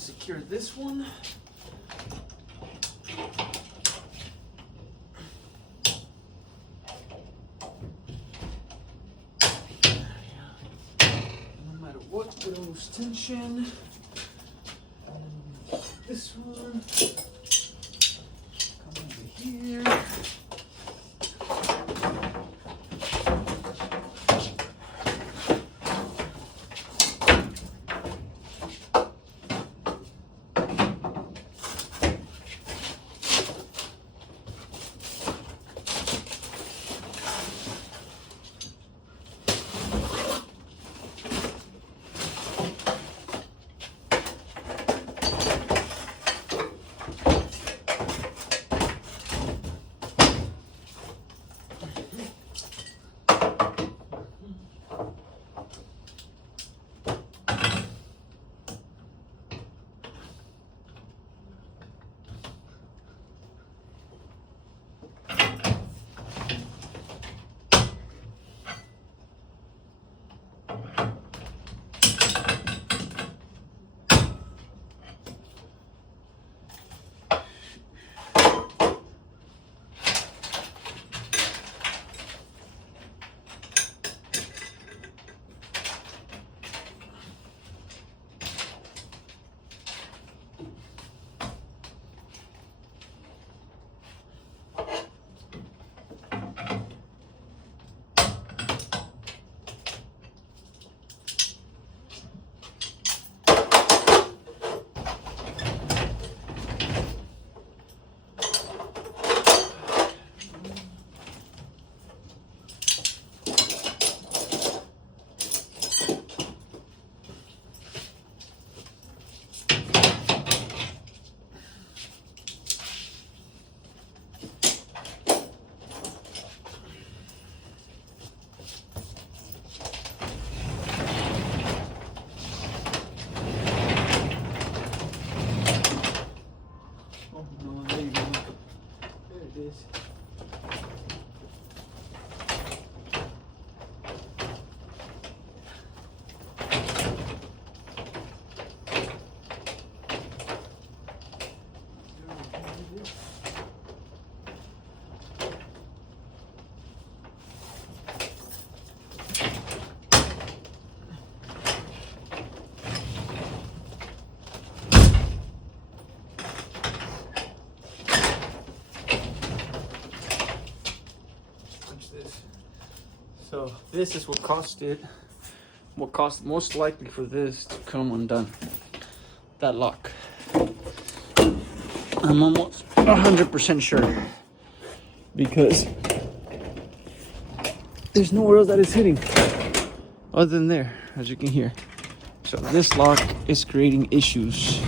secure this one. No matter what, we don't lose tension. And this one, come over here. So this is what cost most likely for this to come undone. That lock. I'm almost 100% sure because there's nowhere else that is hitting other than there, as you can hear. So this lock is creating issues.